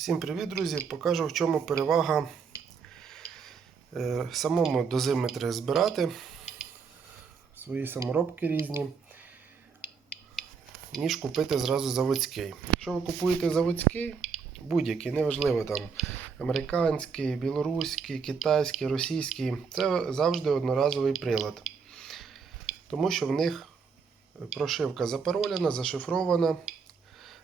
Всім привіт, друзі! Покажу в чому перевага е, самому дозиметри збирати, свої саморобки різні, ніж купити зразу заводський. Якщо ви купуєте заводський, будь-який, неважливо там американський, білоруський, китайський, російський, це завжди одноразовий прилад. Тому що в них прошивка запаролена, зашифрована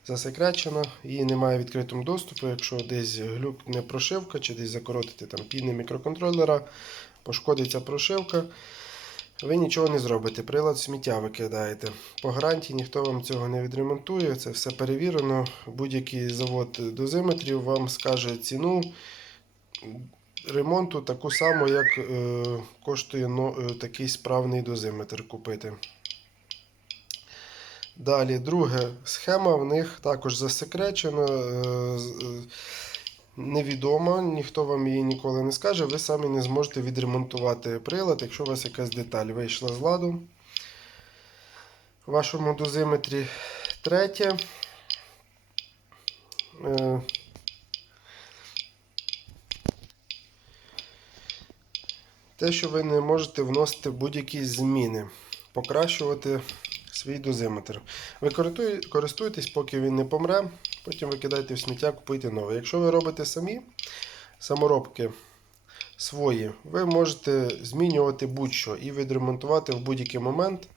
засекречена, її немає в відкритому доступу. Якщо десь глюкне прошивка чи десь закоротити там піни мікроконтролера, пошкодиться прошивка, ви нічого не зробите. Прилад сміття викидаєте. По гарантії ніхто вам цього не відремонтує, це все перевірено. Будь-який завод дозиметрів вам скаже ціну ремонту таку саму, як е, коштує е, такий справний дозиметр купити. Далі, друге, схема в них також засекречена, е, е, невідома, ніхто вам її ніколи не скаже. Ви самі не зможете відремонтувати прилад, якщо у вас якась деталь вийшла з ладу. В вашому дозиметрі третє. Е, Те, що ви не можете вносити будь-які зміни, покращувати свій дозиметр. Ви користуєтесь, поки він не помре, потім викидайте в сміття, купуйте новий. Якщо ви робите самі саморобки свої, ви можете змінювати будь-що і відремонтувати в будь-який момент,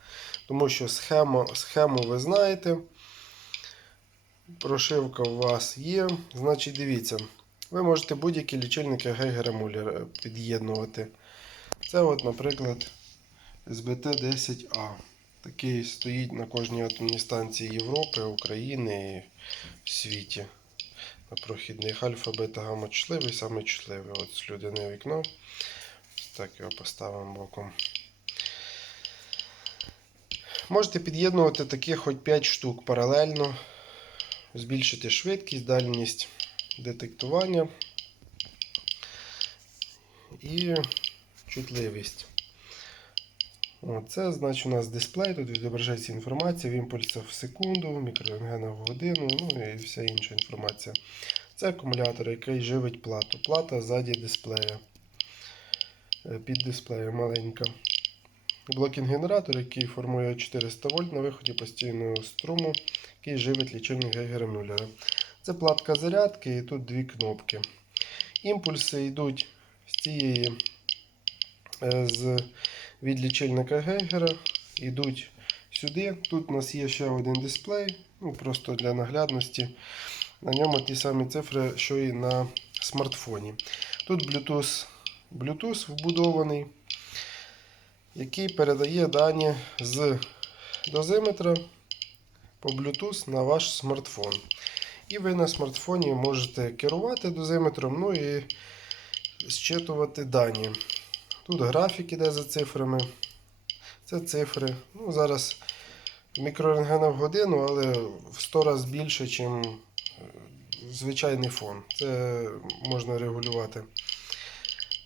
тому що схему, схему ви знаєте. Прошивка у вас є. Значить, дивіться, ви можете будь-які лічильники Гейгера Муллера під'єднувати. Це, от, наприклад, СБТ-10А. Такий стоїть на кожній атомній станції Європи, України і в світі. На прохідних альфа, бета, гамма чутливий, саме чутливий. От слюдяне вікно. Ось Так його поставимо боком. Можете під'єднувати таких хоч 5 штук паралельно, збільшити швидкість, дальність детектування і чутливість. Це значить у нас дисплей, тут відображається інформація в імпульсах в секунду, в мікрорентгенах в годину, ну і вся інша інформація. Це акумулятор, який живить плату. Плата ззаді дисплея. Е, Під дисплеєм маленька. Блокінг-генератор, який формує 400 вольт на виході постійного струму, який живить лічильник Гейгера Мюллера. Це платка зарядки і тут дві кнопки. Імпульси йдуть з цієї е, з від лічильника Гейгера йдуть сюди. Тут у нас є ще один дисплей, ну просто для наглядності. На ньому ті самі цифри, що і на смартфоні. Тут Bluetooth, Bluetooth вбудований, який передає дані з дозиметра по Bluetooth на ваш смартфон. І ви на смартфоні можете керувати дозиметром, ну і зчитувати дані. Тут графік іде за цифрами. Це цифри. Ну, зараз мікрорентгена в годину, але в 100 разів більше, ніж звичайний фон. Це можна регулювати.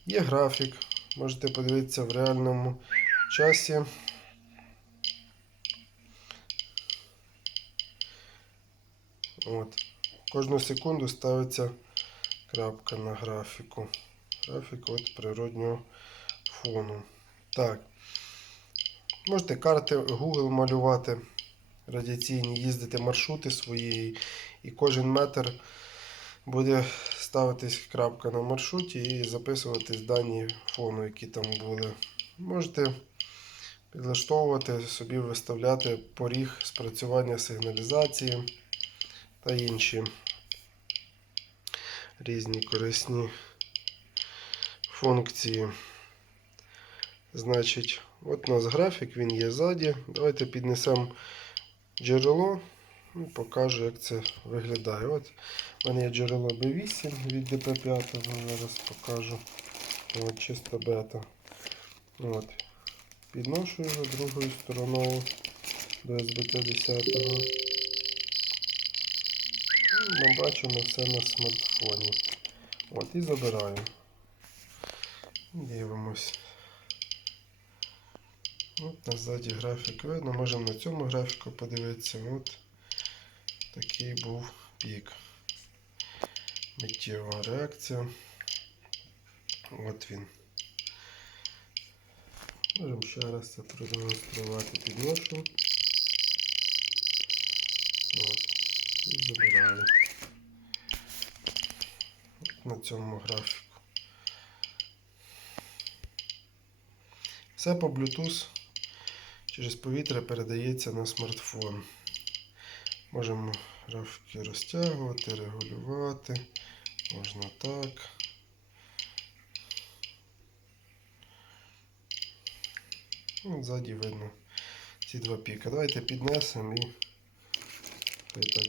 Є графік. Можете подивитися в реальному часі. От. Кожну секунду ставиться крапка на графіку. Графік от природнього фону. Так. Можете карти Google малювати радіаційні, їздити маршрути свої, і кожен метр буде ставитись крапка на маршруті і записуватись дані фону, які там були. Можете підлаштовувати собі, виставляти поріг спрацювання сигналізації та інші різні корисні функції. Значить, от у нас графік, він є ззаді. Давайте піднесемо джерело і покажу, як це виглядає. От у мене є джерело B8 від DP5, зараз покажу. От, чиста бета. От. Підношу його другою стороною до SBT10. І Ми бачимо все на смартфоні. От і забираю. Дивимось. От на графік видно, можемо на цьому графіку подивитися. От такий був пік. Миттєва реакція. От він. Можемо ще раз це продемонструвати. Підношу. От. І забираю. От на цьому графіку. Все по Bluetooth через повітря передається на смартфон. Можемо графіки розтягувати, регулювати. Можна так. Ну, ззаді видно ці два піка. Давайте піднесемо і так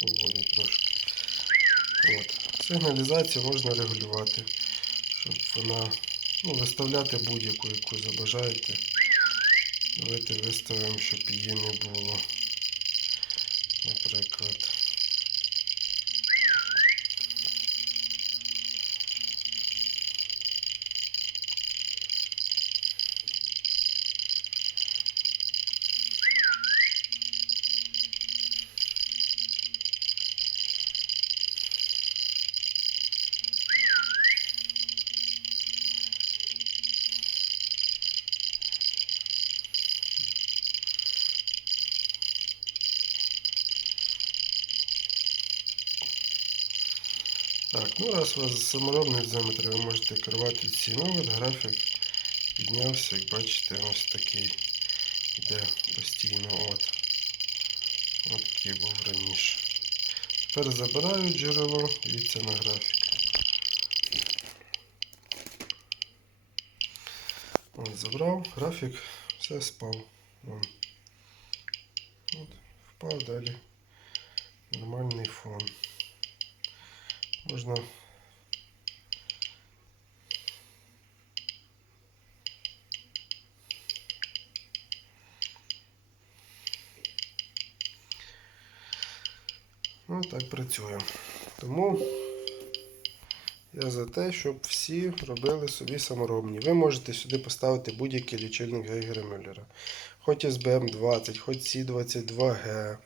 поволі трошки. От. Сигналізацію можна регулювати, щоб вона ну, виставляти будь-яку, яку забажаєте. Давайте виставимо, щоб її не було. Наприклад. Так, ну раз у вас саморобний дозиметр, ви можете керувати всім. Ну от графік піднявся, як бачите, ось такий іде постійно. От. От такий був раніше. Тепер забираю джерело, дивіться на графік. От, забрав, графік, все спав. От, впав далі. Нормальний фон. Можна Ну, так працює. Тому я за те, щоб всі робили собі саморобні. Ви можете сюди поставити будь-який лічильник Гейгера Мюллера. Хоч SBM20, хоч C22G,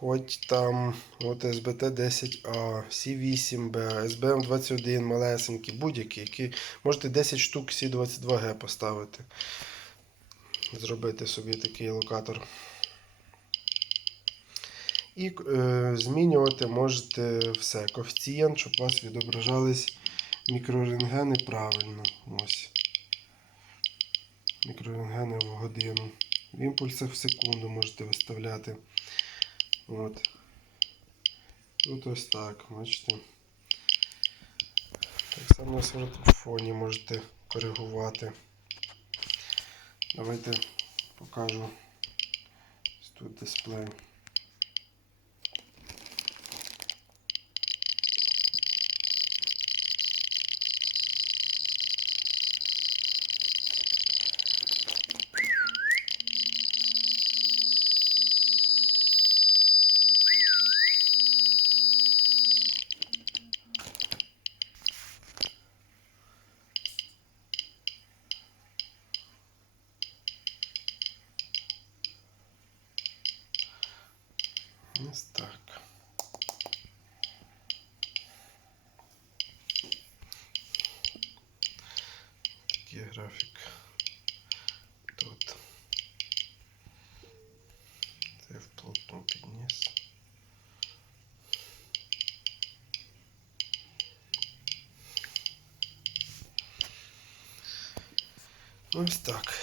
хоч там от SBT10A, C8B, SBM21 малесенький, будь-який, який можете 10 штук C22G поставити. Зробити собі такий локатор. І е, змінювати можете все. Коефіцієнт, щоб у вас відображались мікрорентгени правильно. Ось. Мікрорентгени в годину. В імпульсах в секунду можете виставляти. От. Тут ось так, бачите. Так само в фоні можете коригувати. Давайте покажу тут дисплей. Ось так. Такий графік тут. Це я вплотну підніс. Ось так.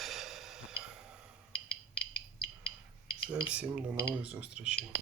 Все, всім до нових зустрічей.